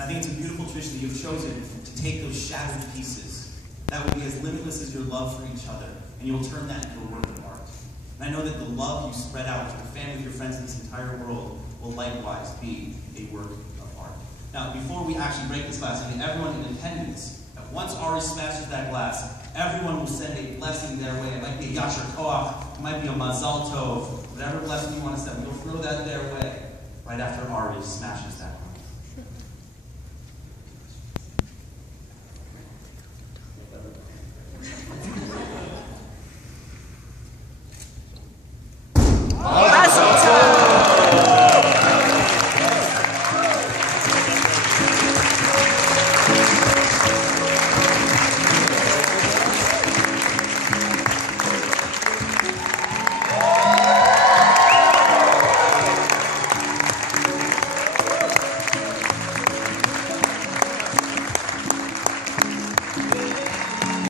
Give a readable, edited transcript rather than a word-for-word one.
And I think it's a beautiful tradition that you've chosen to take those shattered pieces. That will be as limitless as your love for each other, and you'll turn that into a work of art. And I know that the love you spread out with your family, with your friends in this entire world, will likewise be a work of art. Now, before we actually break this glass, I need everyone in attendance, that once Ari smashes that glass, everyone will send a blessing their way. It might be a Yasher Koach, it might be a Mazal Tov, whatever blessing you want to send. We'll throw that their way right after Ari smashes that glass.